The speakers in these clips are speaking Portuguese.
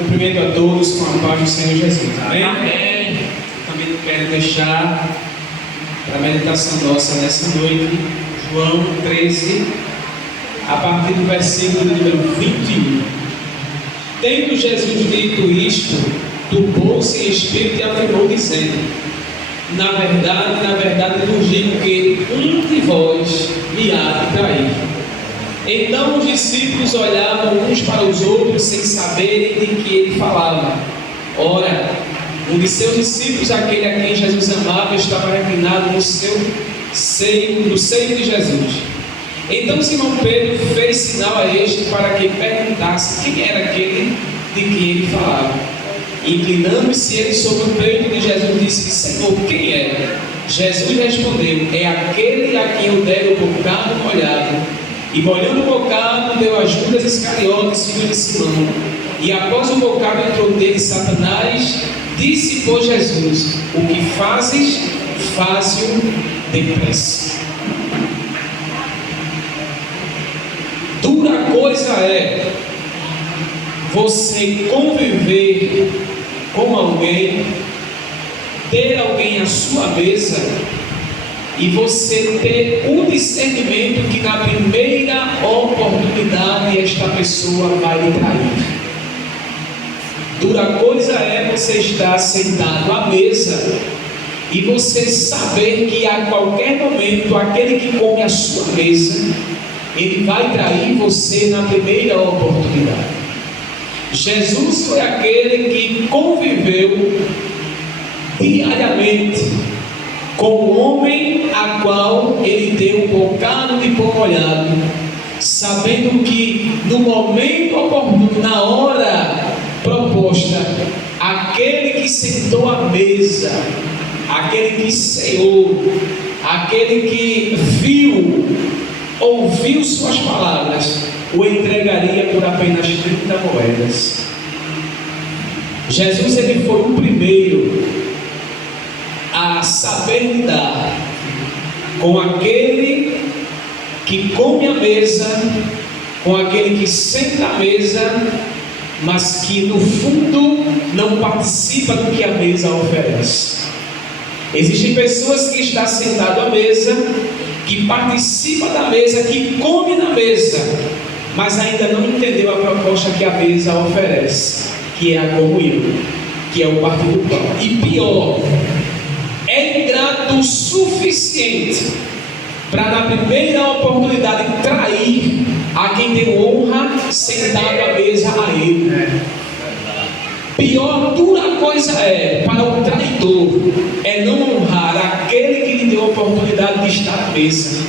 Cumprimento a todos com a paz do Senhor Jesus. Amém? Amém. Também não quero deixar para a meditação nossa nessa noite, João 13, a partir do versículo número 21. Tendo Jesus dito isto, turbou-se em espírito e afirmou, dizendo: na verdade vos digo que um de vós me há de trair. Então os discípulos olhavam uns para os outros sem saberem de que ele falava. Ora, um de seus discípulos, aquele a quem Jesus amava, estava reclinado no seio de Jesus. Então Simão Pedro fez sinal a este para que perguntasse quem era aquele de quem ele falava. Inclinando-se ele sobre o peito de Jesus, disse: Senhor, quem é? Jesus respondeu: é aquele a quem eu der o bocado molhado. E molhando o bocado, deu a Judas Iscariotes, filho de Simão. E após o bocado entrou nele Satanás. Disse, pois, Jesus: o que fazes, faze-o depressa. Dura coisa é você conviver com alguém, ter alguém à sua mesa e você ter um discernimento que na primeira oportunidade esta pessoa vai lhe trair. Dura coisa é você estar sentado à mesa e você saber que a qualquer momento aquele que come a sua mesa, ele vai trair você na primeira oportunidade. Jesus foi aquele que conviveu diariamente com o homem a qual ele deu um bocado de pão molhado, sabendo que no momento oportuno, na hora proposta, aquele que sentou à mesa, aquele que ceou, aquele que ouviu suas palavras, o entregaria por apenas 30 moedas. Jesus, ele foi o primeiro a saber lidar com aquele que come a mesa, com aquele que senta à mesa, mas que no fundo não participa do que a mesa oferece. Existem pessoas que estão sentadas à mesa, que participa da mesa, que come na mesa, mas ainda não entendeu a proposta que a mesa oferece, que é a comunhão, que é o partir do pão. E pior, é ingrato o suficiente para na primeira oportunidade trair a quem deu honra sentado à mesa a ele. Pior, dura coisa é para o traidor é não honrar aquele que lhe deu a oportunidade de estar à mesa.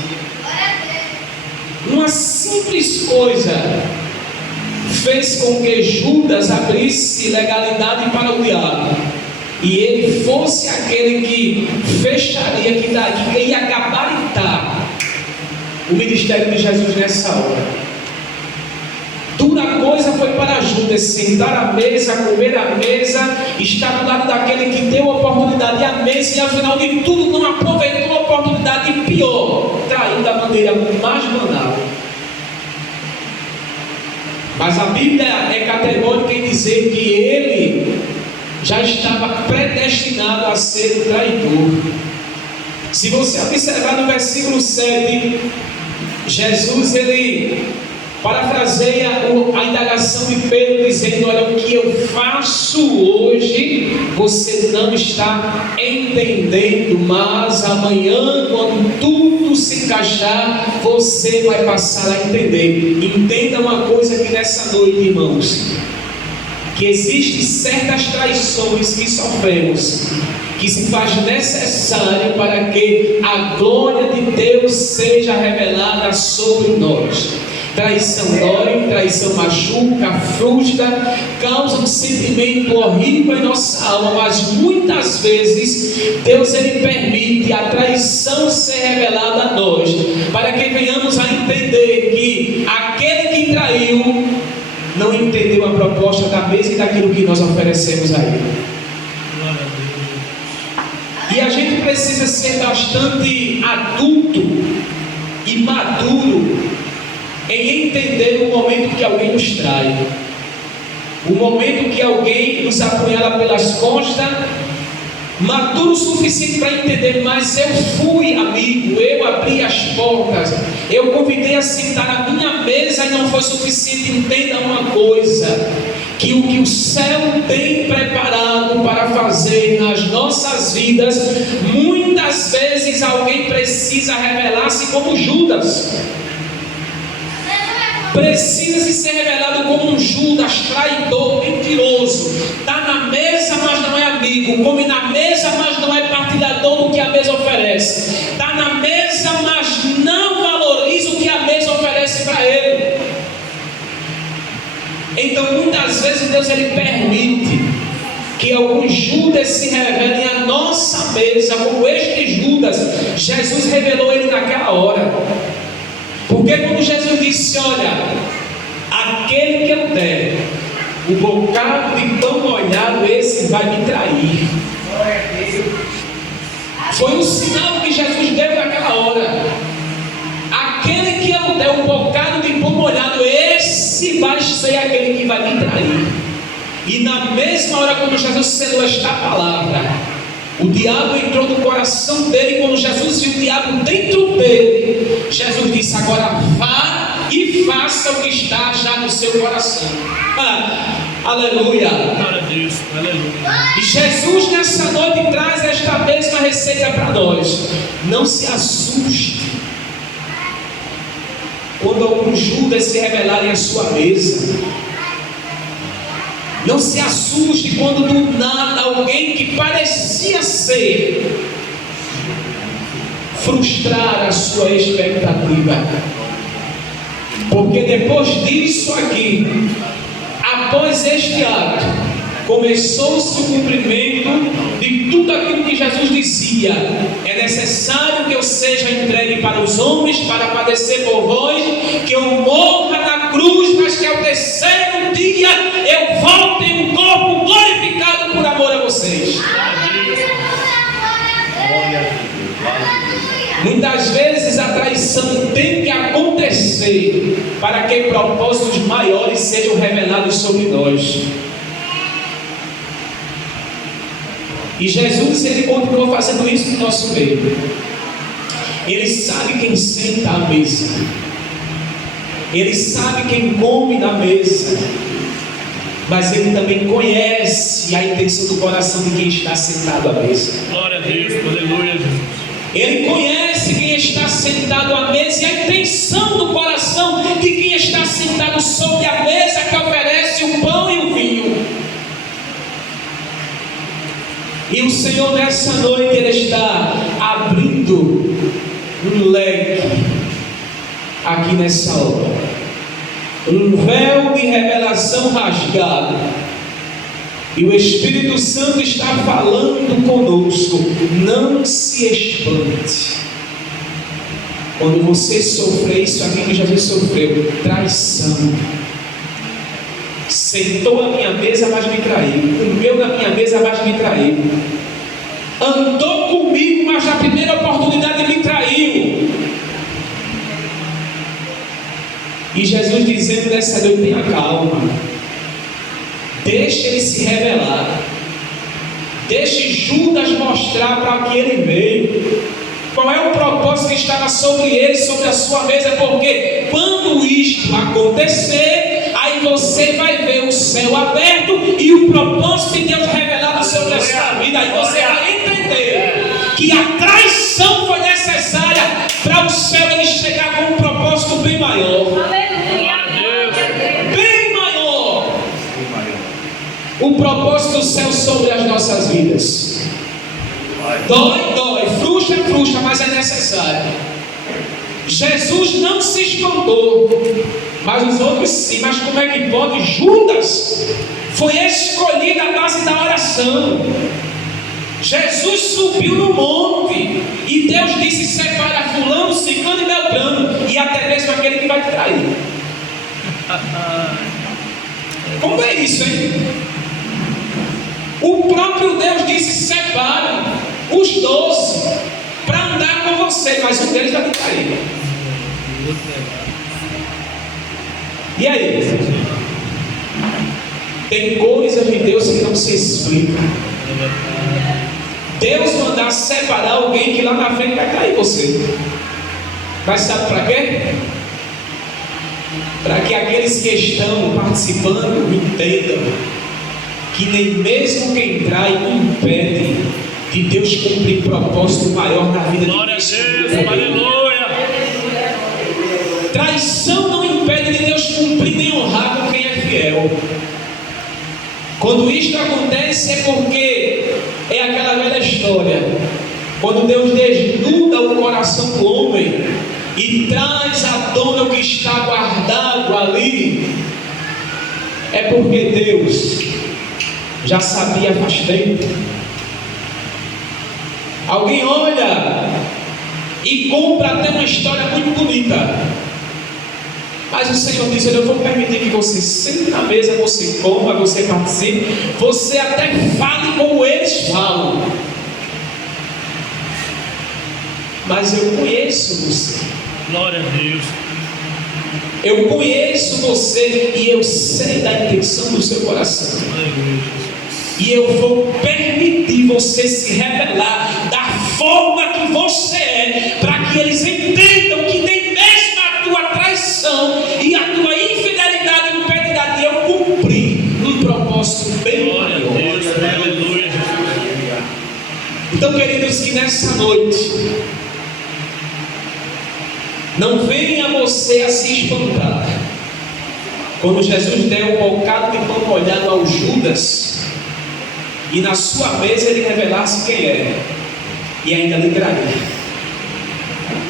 Uma simples coisa fez com que Judas abrisse legalidade para o diabo, e ele fosse aquele que fecharia, que ia gabaritar o ministério de Jesus nessa hora. Dura coisa foi para Judas sentar à mesa, comer à mesa, estar do lado daquele que deu a oportunidade à mesa, e afinal de tudo não aproveitou a oportunidade, e pior, traiu da maneira mais banal. Mas a Bíblia é categórica em dizer que ele já estava predestinado a ser o traidor. Se você observar no versículo 7, Jesus, ele parafraseia a indagação de Pedro, dizendo: olha, o que eu faço hoje, você não está entendendo, mas amanhã, quando tudo se encaixar, você vai passar a entender. Entenda uma coisa aqui nessa noite, irmãos, que existem certas traições que sofremos, que se faz necessário para que a glória de Deus seja revelada sobre nós. Traição dói, traição machuca, frustra, causa um sentimento horrível em nossa alma, mas muitas vezes Deus, ele permite a traição ser revelada a nós, para que venhamos a entender que aquele que traiu não entendeu a proposta da mesa e daquilo que nós oferecemos a ele. E a gente precisa ser bastante adulto e maduro em entender o momento que alguém nos trai. O momento que alguém nos apunhala pelas costas, maduro o suficiente para entender, mas eu fui amigo, eu abri as portas, eu convidei a sentar à minha mesa e não foi suficiente. Entenda uma coisa, que o que o céu tem preparado para fazer nas nossas vidas, muitas vezes alguém precisa revelar-se como Judas. Precisa ser revelado como um Judas, traidor, mentiroso. Está na mesa, mas não é amigo. Come na mesa, mas não é partilhador do que a mesa oferece. Está na mesa, mas não valoriza o que a mesa oferece para ele. Então, muitas vezes Deus ele permite que alguns Judas se revelem à nossa mesa, como este Judas. Jesus revelou ele naquela hora. Porque quando Jesus disse: olha, aquele que eu der o bocado de pão molhado, esse vai me trair. Foi um sinal que Jesus deu naquela hora. Aquele que eu der um bocado de pão molhado, esse vai ser aquele que vai me trair. E na mesma hora, quando Jesus selou esta palavra, o diabo entrou no coração dele. Quando Jesus viu o diabo dentro dele, Jesus disse: agora vá e faça o que está já no seu coração. Aleluia. E Jesus nessa noite traz esta mesma receita para nós. Não se assuste quando alguns Judas se revelarem à sua mesa. Não se assuste quando do nada alguém que parecia ser frustrar a sua expectativa. Porque depois disso aqui, após este ato, começou-se o cumprimento de tudo aquilo que Jesus dizia: é necessário que eu seja entregue para os homens, para padecer por vós, que eu morra na cruz, mas que ao terceiro dia eu volte em um corpo glorificado por amor a vocês. Muitas vezes a traição tem que acontecer para que propósitos maiores sejam revelados sobre nós. E Jesus ele continuou fazendo isso no nosso meio. Ele sabe quem senta à mesa. Ele sabe quem come na mesa. Mas ele também conhece a intenção do coração de quem está sentado à mesa. Glória a Deus, aleluia, Jesus. Ele conhece quem está sentado à mesa e a intenção do coração de quem está sentado sobre a mesa que oferece o pão e o vinho. E o Senhor nessa noite ele está abrindo um leque aqui nessa hora, um véu de revelação rasgado, e o Espírito Santo está falando conosco. Não se espante quando você sofrer isso aqui que Jesus sofreu: traição. Sentou à minha mesa, mas me traiu. Comeu na minha mesa, mas me traiu. Andou comigo, mas na primeira oportunidade me traiu. E Jesus dizendo nessa noite: tenha calma. Deixe ele se revelar. Deixe Judas mostrar para que ele veio. Qual é o propósito que estava sobre ele, sobre a sua mesa? Porque quando isto acontecer, aí você vai ver o céu aberto e o propósito de Deus revelado sobre a sua vida. Aí você vai entender que a traição foi necessária para o céu ele chegar com um propósito bem maior. Bem maior. O propósito do céu sobre as nossas vidas. Dói, frustra, mas é necessário. Jesus não se espantou, mas os outros sim. Mas como é que pode? Judas foi escolhido à base da oração. Jesus subiu no monte e Deus disse: separa fulano, ciclano e beltrano, e até mesmo aquele que vai te trair. Como é isso, hein? O próprio Deus disse: separa os 12 para andar com você, mas um deles vai te trair. E aí? Tem coisas de Deus que não se explicam. Deus mandar separar alguém que lá na frente vai cair você. Mas sabe para quê? Para que aqueles que estão participando entendam que nem mesmo quem trai impede de Deus cumprir propósito maior na vida de Glória a Deus, aleluia. Traição não impede de Deus cumprir nem honrar com quem é fiel. Quando isto acontece é porque é aquela velha história. Quando Deus desnuda o coração do homem e traz à tona o que está guardado ali, é porque Deus já sabia faz tempo. Alguém olha e compra até uma história muito bonita, mas o Senhor diz: eu vou permitir que você sente na mesa, você coma, você participe, você até fale como eles falam, mas eu conheço você. Glória a Deus. Eu conheço você e eu sei da intenção do seu coração. Aleluia. E eu vou permitir você se revelar da forma que você é, para que eles entendam que nem mesmo a tua traição e a tua infidelidade impedirá de eu cumprir um propósito bem Glória a maior. Deus, aleluia. Então, queridos, que nessa noite não venha você a se espantar quando Jesus der um bocado de pão molhado ao Judas e na sua mesa ele revelasse quem é e ainda lhe traria.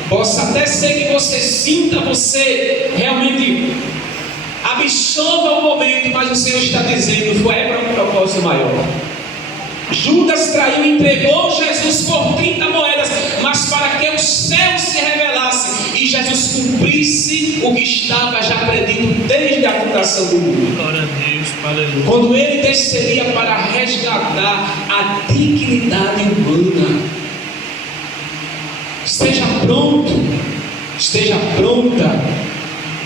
Possa até ser que você sinta, você realmente absorva o momento, mas o Senhor está dizendo: foi para um propósito maior. Judas traiu, entregou Jesus por 30 moedas, mas para que o céu se revelasse e Jesus cumprisse o que estava já predito desde a fundação do mundo. Glória a Deus, aleluia. Quando ele desceria para resgatar a dignidade humana. Esteja pronto, esteja pronta,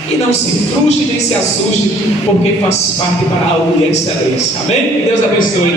e não se frustre nem se assuste, porque faz parte para algo de excelência. Amém? Deus abençoe.